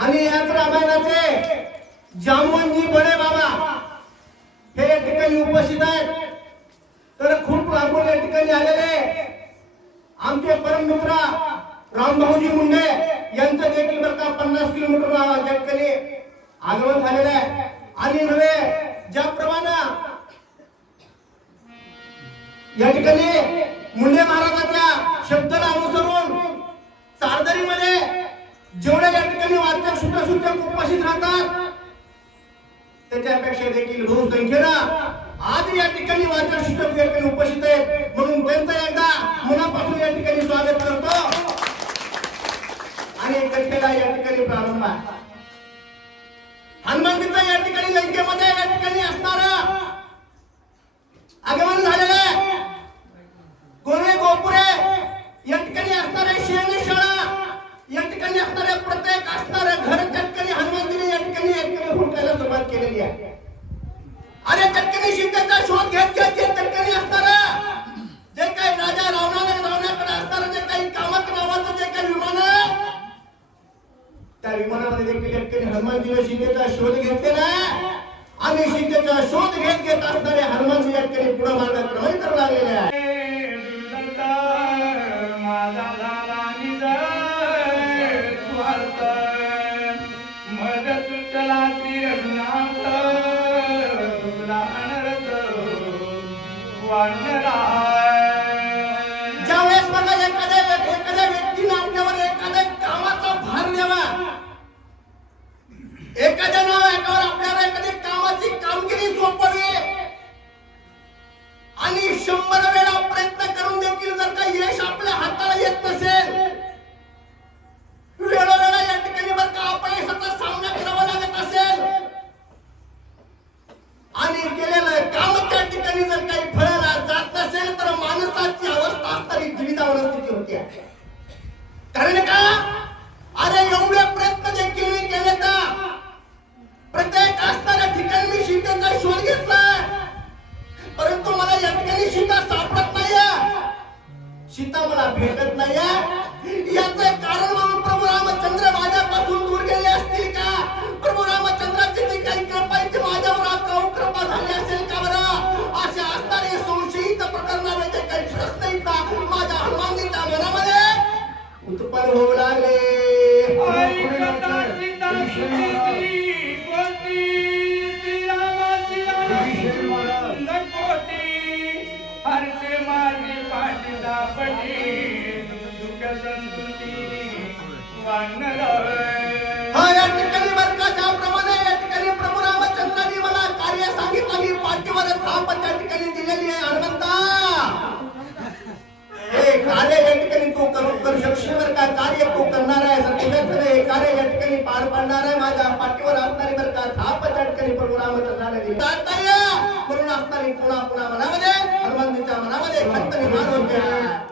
आणि याच रामायणाचे जामवनजी बडे बाबा हे या ठिकाणी उपस्थित आहेत. तर खूप लांबून या ठिकाणी आलेले आमचे परममित्र रामभाऊजी मुंडे यांचं देखील बरं का पन्नास किलोमीटर या ठिकाणी आगमन झालेलं आहे. आणि नव्हे ज्याप्रमाणे या ठिकाणी मुंडे महाराज देखील बहुसंख्येनं आज या ठिकाणी वाचन शिक्षक या ठिकाणी उपस्थित आहेत. म्हणून त्यांचं एकदा मनापासून या ठिकाणी स्वागत करतो. आणि कथेला या ठिकाणी प्रारंभ आहे. हनुमानजीचं या ठिकाणी लंकेमध्ये या ठिकाणी असणार आगमन झालेलं आहे. गोरे गोपुरे या ठिकाणी असणारे शेणशाळा या ठिकाणी असणारे प्रत्येक असणारे घर त्या ठिकाणी हनुमानजीने या ठिकाणी या ठिकाणी हुडकायला सुरुवात केलेली आहे अरे चटकनी शिंदेचा शोध घेत घेत जे चटकनी असणार. जे काही राजा रावणाने रावणाकडे असणार जे काही कामत नावाचं जे काही विमान त्या विमानामध्ये देखील या ठिकाणी हनुमानजीने शिंदेचा शोध घेतलेला आहे. आणि शिंदेचा शोध घेत घेत असणारे हनुमानजी या पुढे मार्गात प्रवाहित करू लागलेले आहे. मदत चला Shri Raghunath. one and I. Sita मला भेटत नाहीये याचं कारण म्हणून प्रभू रामचंद्र माझ्यापासून दूर गेले असतील का? प्रभू रामचंद्राची जी काही कृपा माझ्यावर आता कृपा झाली असेल का बरं? असे असणारे संशयित प्रकरणाने जे काही प्रश्न ना माझ्या हनुमानजीच्या मनामध्ये उत्पन्न होऊ लागले. हा या ठिकाणी बर का ज्याप्रमाणे या ठिकाणी प्रभू रामचंद्रांनी मला कार्य सांगितलं मी पाठीवर थाप त्या ठिकाणी दिलेली आहे हनुमंता. हे कार्य या ठिकाणी तू करू करू शकशील बर का? कार्य तू करणार आहे सर तुझ्याकडे हे कार्य या ठिकाणी पार पाडणार आहे. माझ्या पाठीवर असणारी बर का थाप त्या ठिकाणी प्रभू रामचंद्राने दिली. जाता या म्हणून असणारी पुन्हा पुन्हा मनामध्ये हनुमंतीच्या